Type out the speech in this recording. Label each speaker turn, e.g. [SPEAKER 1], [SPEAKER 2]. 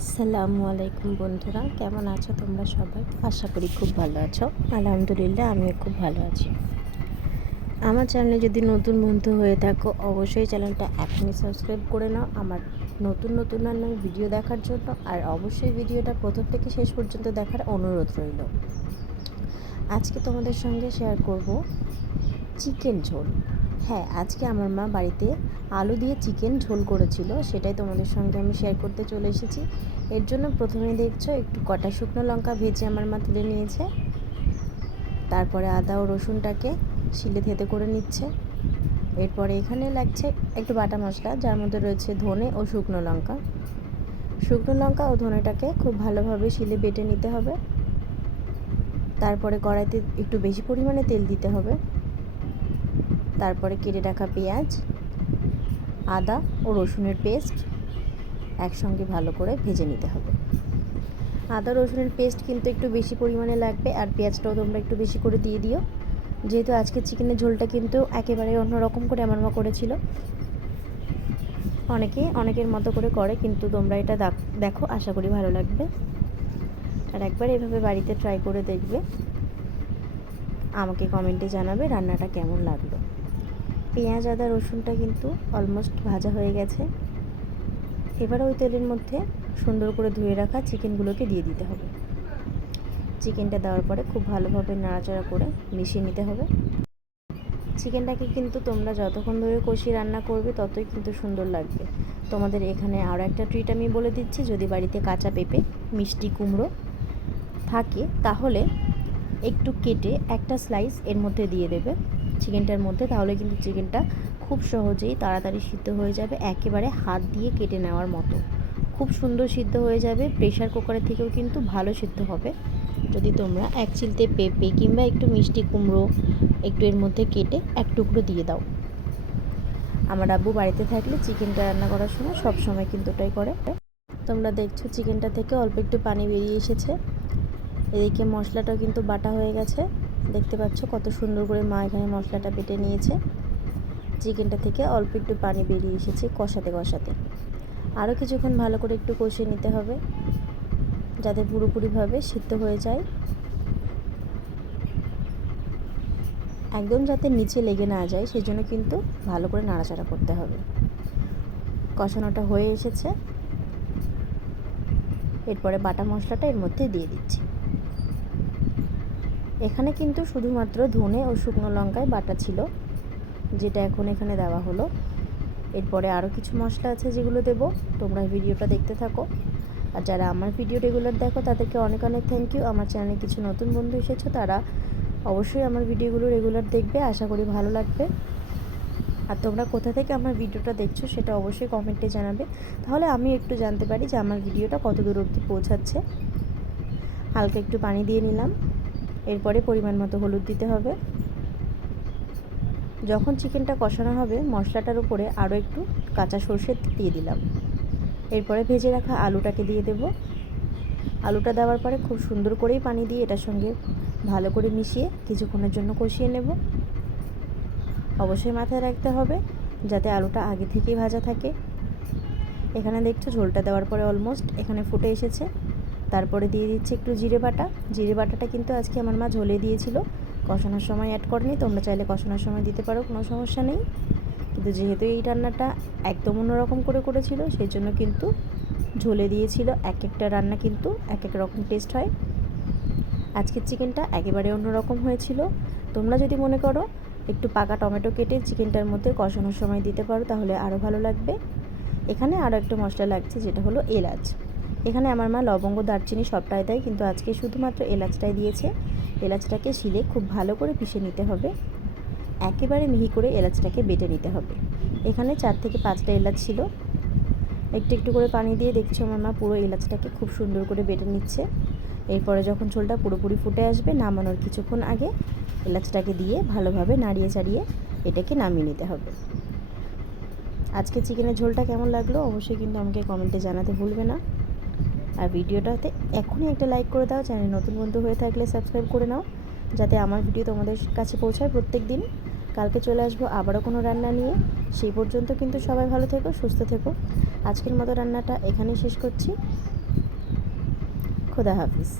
[SPEAKER 1] আসসালামু আলাইকুম বন্ধুরা, কেমন আছো তোমরা সবাই? আশা করি খুব ভালো আছো। আলহামদুলিল্লাহ, আমিও খুব ভালো আছি। আমার চ্যানেলে যদি নতুন বন্ধু হয়ে থাকো, অবশ্যই চ্যানেলটা এখনই সাবস্ক্রাইব করে নাও। আমার নতুন নতুন রান্নার ভিডিও দেখার জন্য, আর অবশ্যই ভিডিওটা প্রথম থেকে শেষ পর্যন্ত দেখার অনুরোধ রইল। আজকে তোমাদের সঙ্গে শেয়ার করব চিকেন ঝোল। হ্যাঁ আজকে আমার মা বাড়িতে আলু দিয়ে চিকেন ঝোল করেছিল, সেটাই তোমাদের সঙ্গে আমি শেয়ার করতে চলে এসেছি। এর জন্য প্রথমে দেখছ একটু কটা শুকনো লঙ্কা ভেজে আমার মা তুলে নিয়েছে। তারপরে আদা ও রসুনটাকে শিলে থেতে করে নিচ্ছে। এরপরে এখানে লাগছে একটু বাটা মশলা, যার মধ্যে রয়েছে ধনে ও শুকনো লঙ্কা। শুকনো লঙ্কা ও ধনেটাকে খুব ভালোভাবে শিলে বেটে নিতে হবে। তারপরে কড়াইতে একটু বেশি পরিমাণে তেল দিতে হবে। তারপরে কেটে রাখা পেঁয়াজ আদা ও রসুনের পেস্ট একসঙ্গে ভালো করে ভেজে নিতে হবে। আদা, রসুনের পেস্ট কিন্তু একটু বেশি পরিমাণে লাগবে আর পেঁয়াজটাও তোমরা একটু বেশি করে দিয়ে দিও। যেহেতু আজকে চিকেনের ঝোলটা কিন্তু একেবারে অন্যরকম করে আমার মা করেছিল। অনেকে অনেকের মতো করে করে, কিন্তু তোমরা এটা দেখো, আশা করি ভালো লাগবে। আর একবার এভাবে বাড়িতে ট্রাই করে দেখবে। আমাকে কমেন্টে জানাবে রান্নাটা কেমন লাগল। পেঁয়াজ, আদা, রসুনটা কিন্তু অলমোস্ট ভাজা হয়ে গেছে। এবার ওই তেলের মধ্যে সুন্দর করে ধুয়ে রাখা চিকেনগুলোকে দিয়ে দিতে হবে। চিকেনটা দেওয়ার পরে খুব ভালোভাবে নাড়াচাড়া করে মিশিয়ে নিতে হবে। চিকেনটাকে কিন্তু তোমরা যতক্ষণ ধরে কষি রান্না করবে, ততই কিন্তু সুন্দর লাগবে। তোমাদের এখানে আরও একটা ট্রিট আমি বলে দিচ্ছি, যদি বাড়িতে কাঁচা পেঁপে, মিষ্টি কুমড়ো থাকে, তাহলে একটু কেটে একটা স্লাইস এর মধ্যে দিয়ে দেবে। চিকেনটার মধ্যে, তাহলে কিন্তু চিকেনটা খুব সহজেই তাড়াতাড়ি সিদ্ধ হয়ে যাবে, একেবারে হাত দিয়ে কেটে নেওয়ার মতো। খুব সুন্দর সিদ্ধ হয়ে যাবে প্রেশার কুকারের থেকেও কিন্তু ভালো সিদ্ধ হবে। যদি তোমরা এক চিলতে পেঁপে কিংবা একটু মিষ্টি কুমড়ো একটু এর মধ্যে কেটে এক টুকরো দিয়ে দাও। আমার আব্বু বাড়িতে থাকলে চিকেনটা রান্না করার সময় সব সময় কিন্তু ওটাই করে। তোমরা দেখছ চিকেনটা থেকে অল্প একটু পানি বেরিয়ে এসেছে। এদিকে মশলাটাও কিন্তু বাটা হয়ে গেছে। দেখতে পাচ্ছ কত সুন্দর করে মা এখানে মশলাটা বেটে নিয়েছে। চিকেনটা থেকে অল্প একটু পানি বেরিয়ে এসেছে কষাতে কষাতে। আরও কিছুক্ষণ ভালো করে একটু কষিয়ে নিতে হবে, যাতে পুরোপুরিভাবে সিদ্ধ হয়ে যায়। একদম যাতে নিচে লেগে না যায় সেই জন্য কিন্তু ভালো করে নাড়াচাড়া করতে হবে। কষানোটা হয়ে এসেছে। এরপরে বাটা মশলাটা এর মধ্যে দিয়ে দিচ্ছি। এখানে কিন্তু শুধুমাত্র ধনে ও শুকনো লঙ্কায় বাটা ছিল, যেটা এখন এখানে দেওয়া হলো। এরপরে আরও কিছু মশলা আছে যেগুলো দেব, তোমরা ভিডিওটা দেখতে থাকো। আর যারা আমার ভিডিও রেগুলার দেখো, তাদেরকে অনেক অনেক থ্যাংক ইউ আমার চ্যানেলে কিছু নতুন বন্ধু এসেছ, তারা অবশ্যই আমার ভিডিওগুলো রেগুলার দেখবে, আশা করি ভালো লাগবে। আর তোমরা কোথা থেকে আমার ভিডিওটা দেখছ, সেটা অবশ্যই কমেন্টে জানাবে। তাহলে আমি একটু জানতে পারি যে আমার ভিডিওটা কত দূর অবধি পৌঁছাচ্ছে। হালকা একটু পানি দিয়ে নিলাম। এরপরে পরিমাণ মতো হলুদ দিতে হবে। যখন চিকেনটা কষানো হবে, মশলাটার উপরে আরও একটু কাঁচা সর্ষে দিয়ে দিলাম। এরপরে ভেজে রাখা আলুটাকে দিয়ে দেব। আলুটা দেওয়ার পরে খুব সুন্দর করেই পানি দিয়ে এটার সঙ্গে ভালো করে মিশিয়ে কিছুক্ষণের জন্য কষিয়ে নেব। অবশ্যই মাথায় রাখতে হবে যাতে আলুটা আগে থেকেই ভাজা থাকে। এখানে দেখছ ঝোলটা দেওয়ার পরে অলমোস্ট এখানে ফুটে এসেছে। তারপরে দিয়ে দিচ্ছি একটু জিরে বাটা। জিরে বাটাটা কিন্তু আজকে আমার মা ঝোলে দিয়েছিল। কষানোর সময় অ্যাড করেনি, তোমরা চাইলে কষানোর সময় দিতে পারো, কোনো সমস্যা নেই। কিন্তু যেহেতু এই রান্নাটা একদম অন্যরকম করে করেছিল, সেই জন্য কিন্তু ঝোলে দিয়েছিল। এক একটা রান্না কিন্তু এক এক রকম টেস্ট হয়। আজকের চিকেনটা একেবারে অন্যরকম হয়েছিল। তোমরা যদি মনে করো একটু পাকা টমেটো কেটে চিকেনটার মধ্যে কষানোর সময় দিতে পারো, তাহলে আরও ভালো লাগবে। এখানে আরও একটা মশলা লাগছে, যেটা হলো এলাচ। এখানে আমার মা লবঙ্গ, দারচিনি সবটাই দেয়, কিন্তু আজকে শুধুমাত্র এলাচটাই দিয়েছে। এলাচটাকে শিলে খুব ভালো করে পিষে নিতে হবে। একেবারে মিহি করে এলাচটাকে বেটে নিতে হবে। এখানে চার থেকে পাঁচটা এলাচ ছিল। একটু একটু করে পানি দিয়ে দেখছ আমার মা পুরো এলাচটাকে খুব সুন্দর করে বেটে নিচ্ছে। এরপরে যখন ঝোলটা পুরোপুরি ফুটে আসবে, নামানোর কিছুক্ষণ আগে এলাচটাকে দিয়ে ভালোভাবে নাড়িয়ে চাড়িয়ে এটাকে নামিয়ে নিতে হবে। আজকে চিকেনের ঝোলটা কেমন লাগল? অবশ্যই কিন্তু আমাকে কমেন্টে জানাতে ভুলবে না। আর ভিডিওটাতে এখনই একটা লাইক করে দাও, চ্যানেল নতুন বন্ধু হয়ে থাকলে সাবস্ক্রাইব করে নাও, যাতে আমার ভিডিও তোমাদের কাছে পৌঁছায় প্রত্যেক দিন কালকে চলে আসব আবারও কোনো রান্না নিয়ে। সেই পর্যন্ত কিন্তু সবাই ভালো থেকো, সুস্থ থেকো। আজকের মতো রান্নাটা এখানেই শেষ করছি। খোদা হাফিজ।